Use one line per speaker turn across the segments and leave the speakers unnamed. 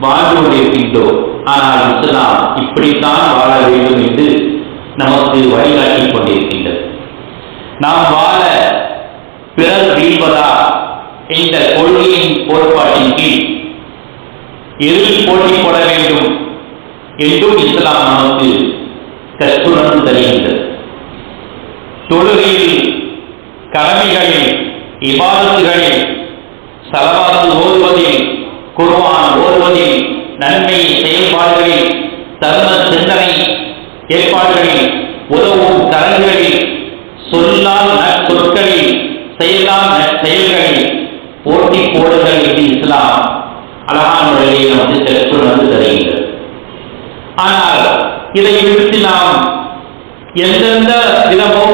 வாழ்ந்து கொண்டிருக்கின்றோம் ஆனால் இஸ்லாம் இப்படித்தான் வாழ வேண்டும் என்று நமக்கு வழிகாட்டி கொண்டிருக்கின்றது நாம் வாழ பிறர் வீழ்வதா இந்த கொள்கையின் கோட்பாட்டின் கீழ் எதில் போட்டி போட வேண்டும் என்றும் இஸ்லாம் நமக்கு கற்றுணர்ந்து தருகின்றது. தொழுகையில் கடமைகளில் இபாதத்துகளில் போடுங்கள் என்று இஸ்லாம் அழகான முறையை நமக்கு செலுத்தும் வந்து தருகின்றது ஆனால் இதை விடுத்து நாம் எந்தெந்த விதமோ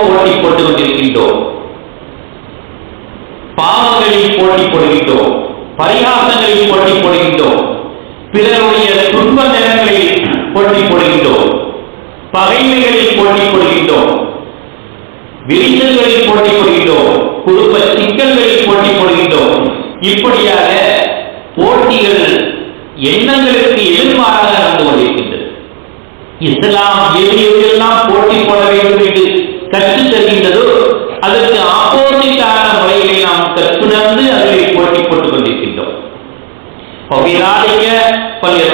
وبذلك فليس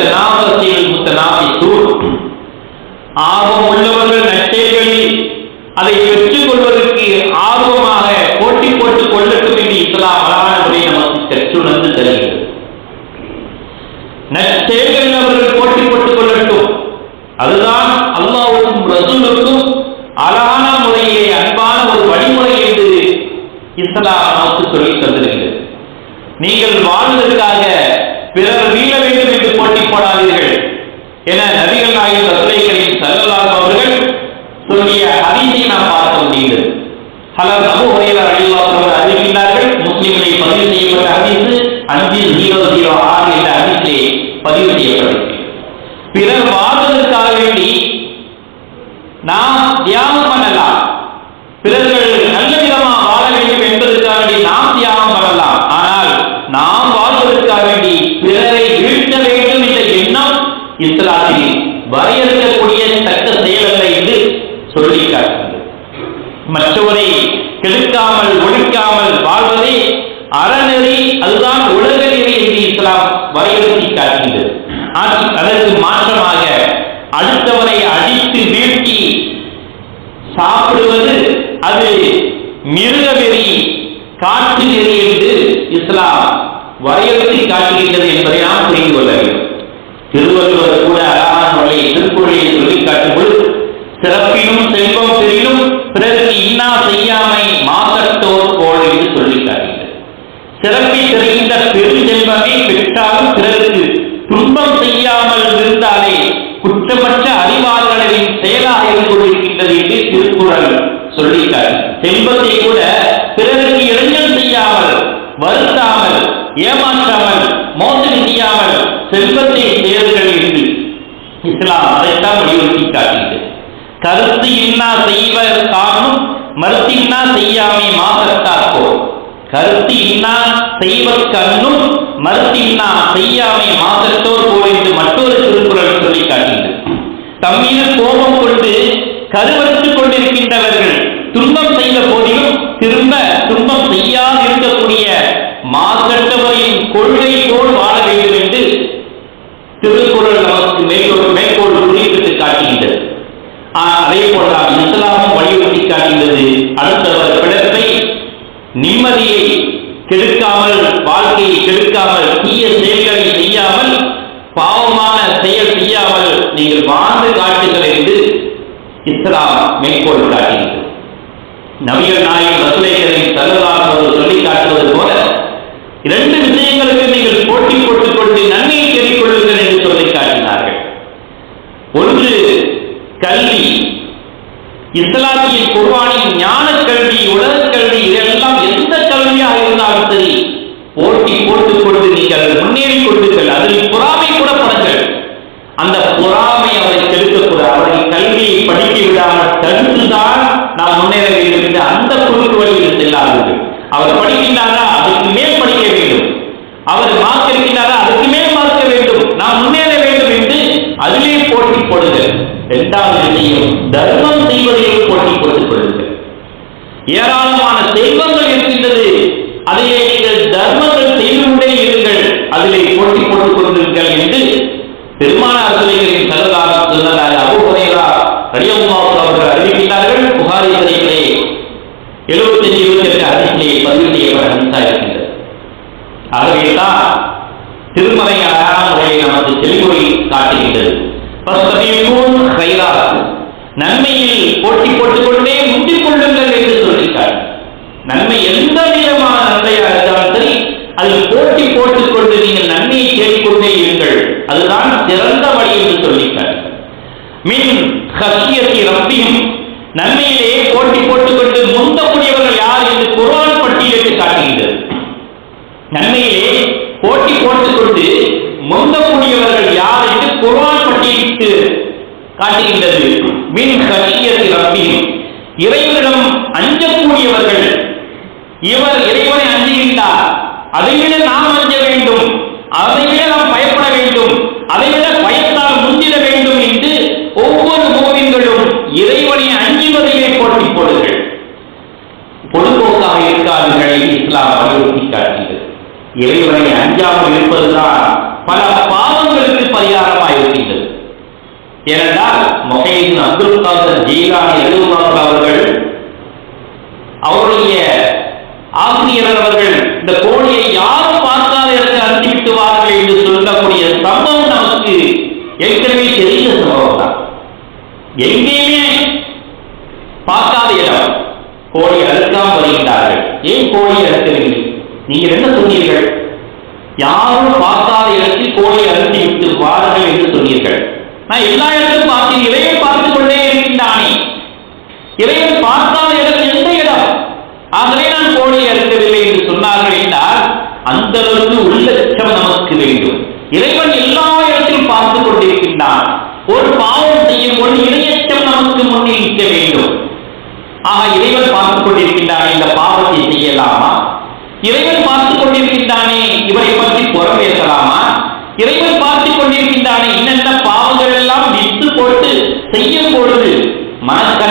அதற்கு மாற்றமாக அடுத்த ஏமாற்றாமல் மோசடி செய்யாமல் செல்வத்தை தேர்தல் என்று இஸ்லாம் அதைத்தான் வலியுறுத்தி காட்டுகிறது கருத்து இன்னா செய்வர் காணும் மறுத்து இன்னா செய்யாமை மாசத்தாக்கோ கருத்து இன்னா செய்வர் கண்ணும் மறுத்து செய்யாமை மாசத்தோர் போல் என்று மற்றொரு திருக்குறள் சொல்லி காட்டுகிறது தம்மீது கோபம் கொண்டு கருவர் கொள்கையோடு வாழ வேண்டும் என்று திருக்குறள் நமக்கு மேலோடு மேற்கோள் குறிப்பிட்டு காட்டுகின்றது. அதே போலதான் இஸ்லாமும் வலியுறுத்தி காட்டுகிறது அடுத்தவர் பிழப்பை நிம்மதியை கெடுக்காமல் வாழ்க்கையை கெடுக்காமல் தீய செயல்களை செய்யாமல் பாவமான செயல் செய்யாமல் நீங்கள் வாழ்ந்து காட்டுங்கள் என்று இஸ்லாம் மேற்கோள் காட்டுகிறது நபிகள் நாம் முன்னேற வேண்டும் என்று அந்த குறுக்கு வழியில் செல்லாதது அவர் படிக்கின்றாரா? அதுக்கு மேல் படிக்க வேண்டும். அவர் மார்க் இருக்கிறாரா அதுக்கு மேல் மார்க்க வேண்டும். நாம் முன்னேற வேண்டும் என்று அதிலே போட்டி போடுங்கள். இரண்டாவது விஷயம் தர்மம் செய்வதையும் போட்டி போட்டுக் கொள்ளுங்கள். ஏராளம் ஆகிவிட்டது நன்மையில் போட்டி போட்டுக்கொண்டே முந்திக் கொள்ளுங்கள் என்று சொல்கிறார் நன்மை எந்த கோழி அறுத்தவில்லை நீங்கள் என்ன சொன்னீர்கள்? யாரும் பார்க்காத இடத்தில் கோழி அறுத்து விட்டு வாருங்கள் என்று சொன்னீர்கள். நான் எல்லா இடத்திலும் பார்த்தேன் இறைவன் பார்த்துக் கொண்டே இருக்கின்றானே. இறைவன் பார்க்காத இடம் எந்த இடம்? ஆகவே நான் கோழி அறுத்து más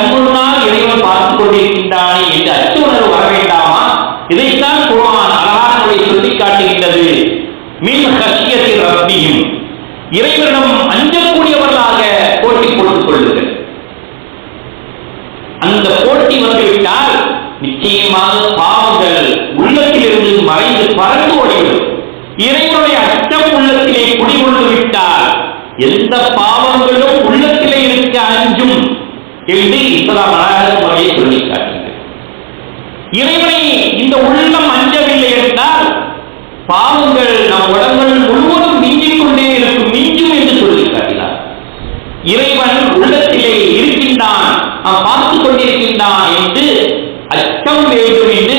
இறைவன் உள்ளத்திலே இருக்கின்றான். நாம் பார்த்து கொண்டிருக்கின்றான் என்று அச்சம் வேண்டும் என்று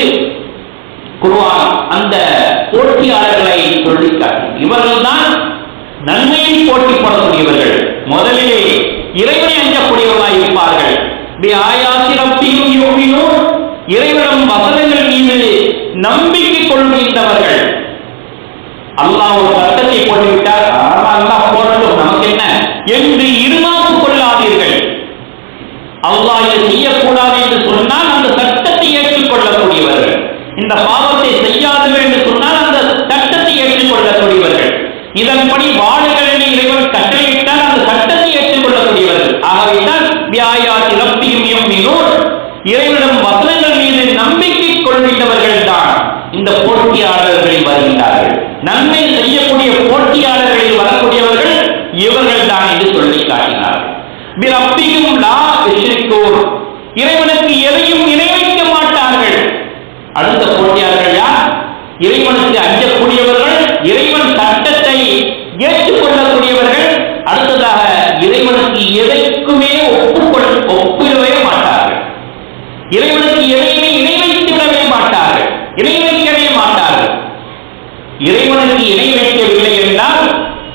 இறைவனுக்கு இணை வைக்கவில்லை என்றால்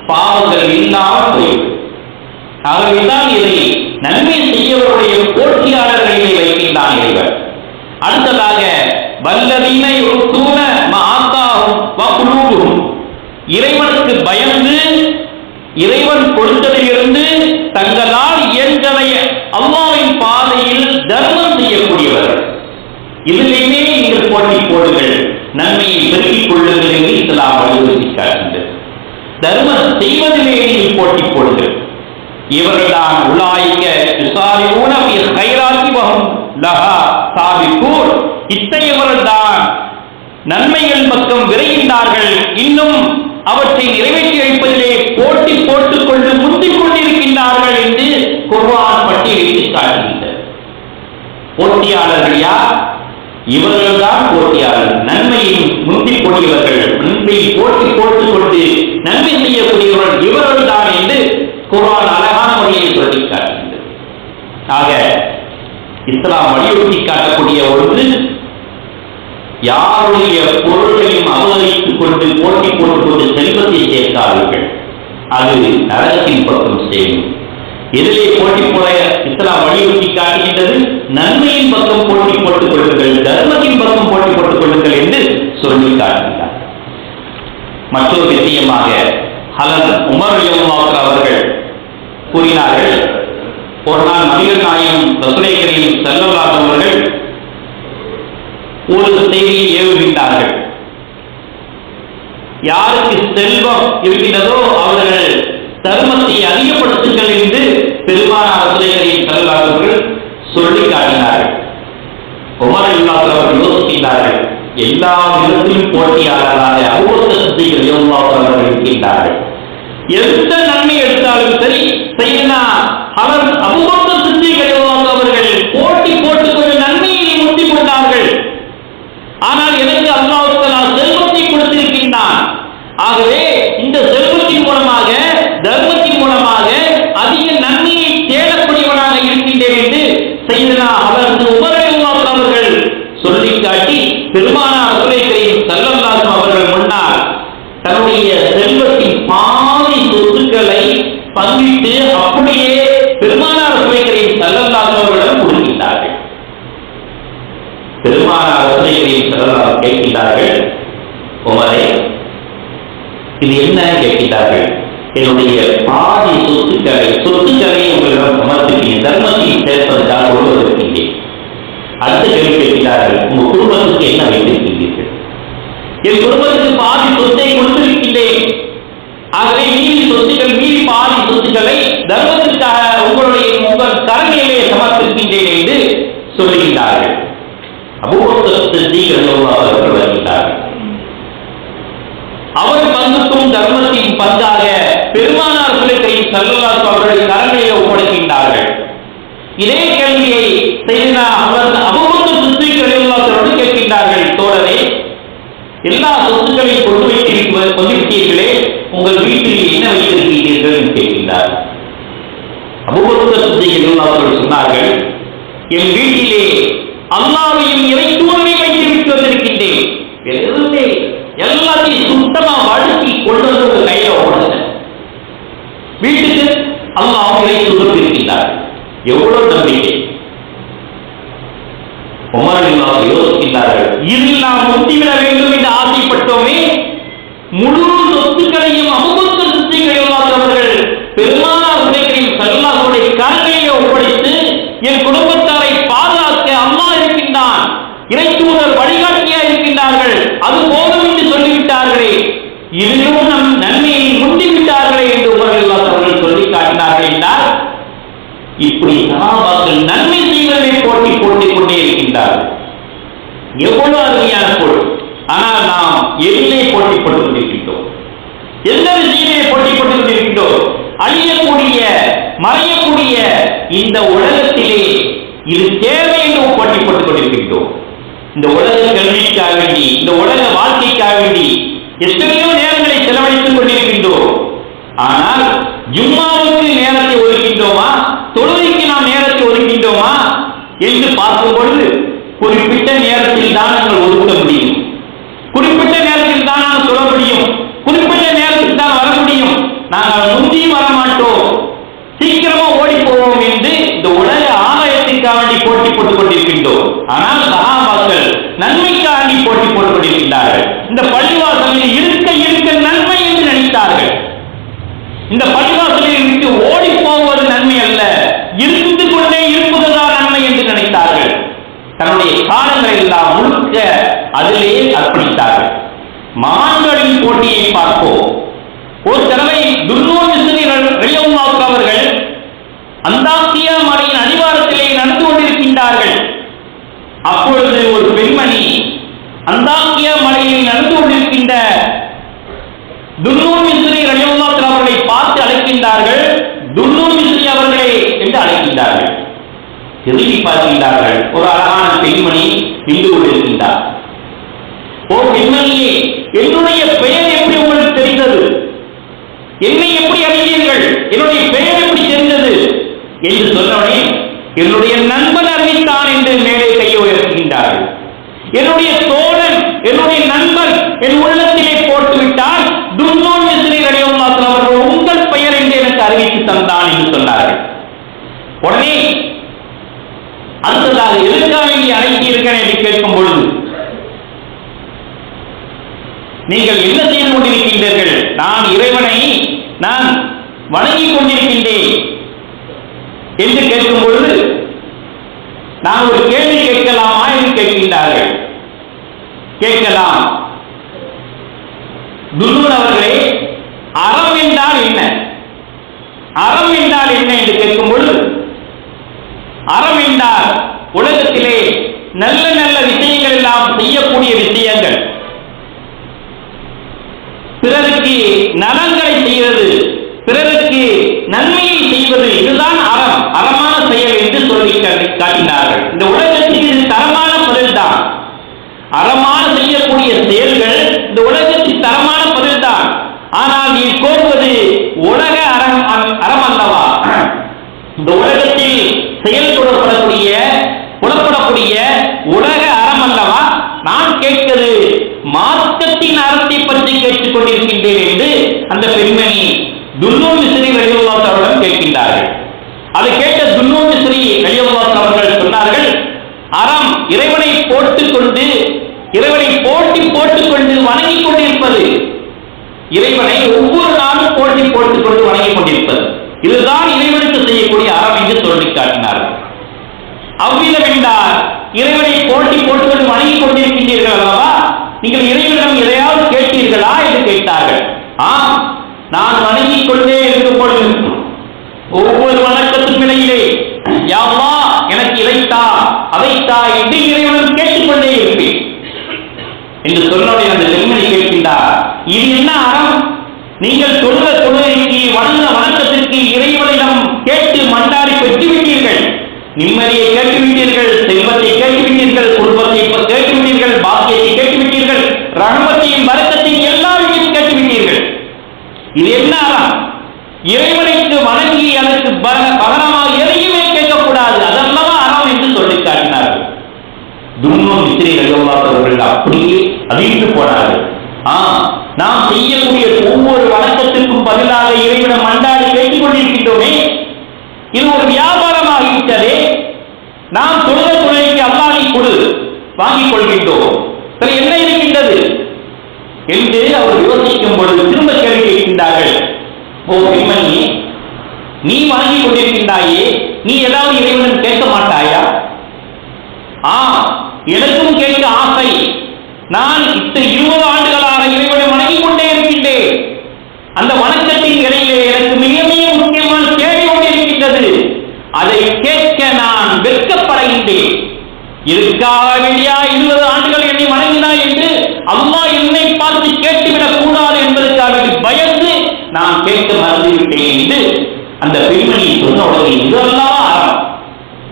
பாவங்கள் இல்லாமல் போய்விடும். ஆகவேதான் இதை நன்மை செய்யவருடைய போட்டியாளர்களிலே வைக்கின்றான் இறைவன். அடுத்ததாக வல்லதீனை தூண ஆத்தாகும் இறைவனுக்கு பயந்து இறைவன் கொடுத்ததிலிருந்து தங்களால் இயன்றதை அல்லாவின் பாதையில் தர்மம் செய்யக்கூடியவர்கள் இதிலேயுமே நீங்கள் போட்டி போடுங்கள் நன்மையை பெருக்கிக் கொள்ளுங்கள் என்று இஸ்லாம் வலியுறுத்தி காட்டுகின்றது தர்மம் செய்வதிலே நீங்கள் போட்டி போடுங்கள் இவர்கள்தான் உலாய்க்க விசாரியூன கைராக்கி வகும் லஹா சாபிப்பூர் இத்தகையவர்கள் தான் நன்மைகள் பக்கம் விரைகின்றார்கள் இன்னும் அவற்றை நிறைவேற்றி வைப்பதிலே போட்டி போட்டுக் கொண்டு முந்திக் கொண்டிருக்கின்றார்கள் என்று குர்வான் பட்டியலிட்டு காட்டுகின்றது. போட்டியாளர்கள் யார்? இவர்கள்தான் போட்டியாளர்கள். நன்மையை முந்திக் கொடியவர்கள் நன்மையை போட்டி போட்டுக் கொண்டு நன்மை செய்யக்கூடியவர்கள் இவர்கள் தான் என்று குர்வான் அழகாக ஆக இஸ்லாம் வலியுறுத்தி காட்டக்கூடிய ஒன்று யாருடைய பொருளையும் அபகரித்துக் கொண்டு போட்டி போட்டுக் கொண்டு செல்வத்தை சேர்க்காதீர்கள். அது நரகத்தின் பக்கம் செய்யும் எதிலே போட்டி போட இஸ்லாம் வலியுறுத்தி காட்டுகின்றது நன்மையின் பக்கம் போட்டி போட்டுக் கொள்ளுங்கள் தர்மத்தின் பக்கம் போட்டி போட்டுக் கொள்ளுங்கள் என்று சொல்லி காட்டுகிறார் மற்றொரு விஷயமாக ஹலன் உமர் அவர்கள் கூறினார்கள் ஒரு நாள் நபிகள் நாயம் ரசுலேகரின் செல்லல்லாத அவர்கள் ஒரு செய்தியை ஏவுகின்றார்கள். யாருக்கு செல்வம் இருக்கிறதோ அவர்கள் தர்மத்தை அதிகப்படுத்துங்கள் என்று பெருமானார் ரசுலேகரின் செல்லல்லாதவர்கள் சொல்லி காட்டினார்கள். உமர் இல்லாத அவர்கள் யோசிக்கின்றார்கள். எல்லா விதத்திலும் போட்டியாளராக அவ்வளவு அவர்கள் இருக்கின்றார்கள். எந்த நன்மை எடுத்தாலும் சரி செய்யலாம் அவர் அபு சித்திகள் அவர்கள் போட்டி போட்டுக்கொண்டு நன்மையை முத்தி கொண்டார்கள் ஆனால் எனக்கு அல்லாஹ் செல்வத்தை கொடுத்திருக்கின்றான் ஆகவே இந்த செல்வத்தின் மூலமாக தர்மத்தின் மூலமாக அதிக நன்மையை தேடக்கூடியவனாக இருக்கின்றேன் என்று செய்தனா அவரது உமரல்லாஹ் அவர்கள் சொல்லி காட்டி பெருமானார் அசுரைக்கரையும் செல்லல்லாசும் அவர்கள் முன்னால் தன்னுடைய செல்வத்தின் பாதி சொத்துக்களை பங்கிட்டு அப்படியே பெருமானார் அசுரைக்கரையும் செல்லல்லாசும் அவர்களிடம் கொடுக்கின்றார்கள் பெருமானார் அசுரைக்கரையும் செல்லல்லாசும் கேட்கின்றார்கள் உமரே இது என்ன கேட்கிறார்கள்? என்னுடைய பாதி சொத்துக்களை சொத்துக்களை உங்களிடம் சமர்ப்பிக்கிறேன். தர்மத்தில் சேர்ப்பதற்காக கொள்வதற்கின்றேன் அடுத்த கேள்வி கேட்கிறார்கள் உங்கள் குடும்பத்துக்கு என்ன வைத்திருக்கின்றீர்கள்? என் குடும்பத்துக்கு பாதி சொத்தை கொடுத்திருக்கின்றேன். ஆகவே மீதி சொத்துக்கள் மீதி பாதி சொத்துக்களை தர்மத்திற்காக உங்களுடைய உங்கள் கரங்களிலே சமர்ப்பிக்கின்றேன் என்று சொல்லுகின்றார்கள். சீக்கிரம் அவர்கள் வருகின்றார்கள் அவர் பங்குக்கும் தர்மத்தின் பங்காக பெருமானார் குலத்தை சல்லல்லாஹு அவர்கள் கரங்களிலே ஒப்படைக்கின்றார்கள் இதே கேள்வியை செய்தனா அவர் அபூர்வ சுத்திகளோடு கேட்கின்றார்கள் தோழரே எல்லா சொத்துக்களையும் கொண்டு வைத்திருக்க கொண்டிருக்கீர்களே உங்கள் வீட்டில் என்ன வைத்திருக்கிறீர்கள் என்று கேட்கின்றார் அபூர்வ சுத்திகள் அவர்கள் சொன்னார்கள் என் இந்த உலக கல்விக்காக வேண்டி இந்த உலக வாழ்க்கைக்காக வேண்டி எத்தனையோ நேரங்களை செலவழித்துக் கொண்டிருக்கின்றோம். ஆனால் ஜும்மாவுக்கு நேரத்தை ஒதுக்கின்றோமா? தொழுகைக்கு நாம் நேரத்தை ஒதுக்கின்றோமா? என்று பார்க்கும் பொழுது குறிப்பிட்ட நேரத்தில் தான் போட்டியை பார்ப்போம். ஒரு தடவை துர்நோக்கு அவர்கள் மலையின் அதிவாரத்திலே நடந்து கொண்டிருக்கின்றார்கள். அப்பொழுது ஒரு பெண்மணி அந்தாக்கிய மலையில் நடந்து கொண்டிருக்கின்ற துர்நூர் மிஸ்ரி ரஜகுமாத்தில் அவர்களை பார்த்து அழைக்கின்றார்கள். துர்நூர் மிஸ்ரி அவர்களே என்று அழைக்கின்றார்கள். திரும்பி பார்க்கின்றார்கள். ஒரு அழகான பெண்மணி நின்று என்னுடைய தோழன் என்னுடைய நண்பன் என் உலகத்திலே நல்ல நல்ல இறைவனை நீங்கள் சொல்ல தொழுகைக்கு வந்த வணக்கத்திற்கு இறைவனிடம் கேட்டு மண்டாடி பெற்றுவிட்டீர்கள். நிம்மதியை கேட்டுவிட்டீர்கள். செல்வத்தை என்று அவர் யோசிக்கும் பொழுது திரும்ப கேள்வி கேட்கின்றார்கள். ஓ பெண்மணி நீ வாங்கி கொண்டிருக்கின்றாயே நீ ஏதாவது இறைவனும் கேட்க மாட்டாயா? ஆ எனக்கு மறந்துவிட்டேன் அந்த பெண்மணியை சொன்ன உடனே இதெல்லாம்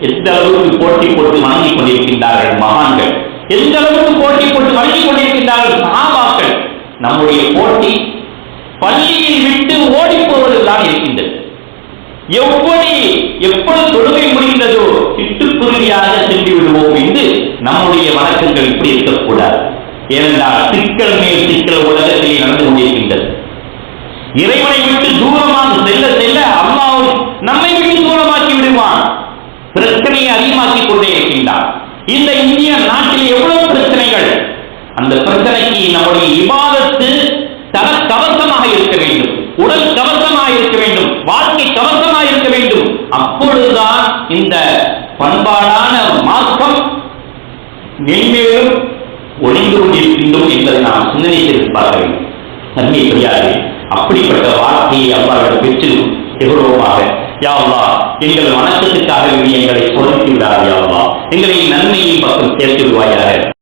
எந்த அளவுக்கு போட்டி போட்டு வணங்கிக் கொண்டிருக்கின்றார்கள் மகான்கள்? எந்த அளவுக்கு போட்டி போட்டு வணங்கிக் கொண்டிருக்கின்றார்கள் சகாபாக்கள்? நம்முடைய போட்டி பள்ளியை விட்டு ஓடி போவதுதான் இருக்கின்றது. எப்படி எப்படி தொழுகை முடிந்ததோ சிட்டுக்குருவியாக சென்று விடுவோம் என்று நம்முடைய வழக்கங்கள் இப்படி இருக்கக்கூடாது. ஏனென்றால் சிக்கல் மேல் சிக்கல் உலகத்திலே நடந்து கொண்டிருக்கின்றது. இறைவனை விட்டு தூரமாக செல்ல செல்ல அம்மாவும் நம்மை விட்டு தூரமாக்கி விடுவான். பிரச்சனையை அதிகமாக்கிக் கொண்டே இருக்கின்றான் இந்த இந்திய நாட்டில் எவ்வளவு பிரச்சனைகள்? அந்த பிரச்சனைக்கு நம்முடைய இபாதத்து தர கவசமாக இருக்க வேண்டும். உடல் கவசமாக இருக்க வேண்டும். வாழ்க்கை கவசமாக இருக்க வேண்டும். அப்பொழுதுதான் இந்த பண்பாடான மாற்றம் மென்மேலும் ஒளிந்து கொண்டிருக்கின்றோம் என்பதை நாம் சிந்தனை செய்து பார்க்க வேண்டும். நன்மை பெரியாரே அப்படிப்பட்ட வார்த்தையை அவ்வாறு பெற்று எவ்வளவுமாக? யாவா எங்கள் வணக்கத்துக்காக எங்களை சோதித்து விடாது எங்களை நன்மையின் பக்கம் சேர்த்து விடுவாயாக.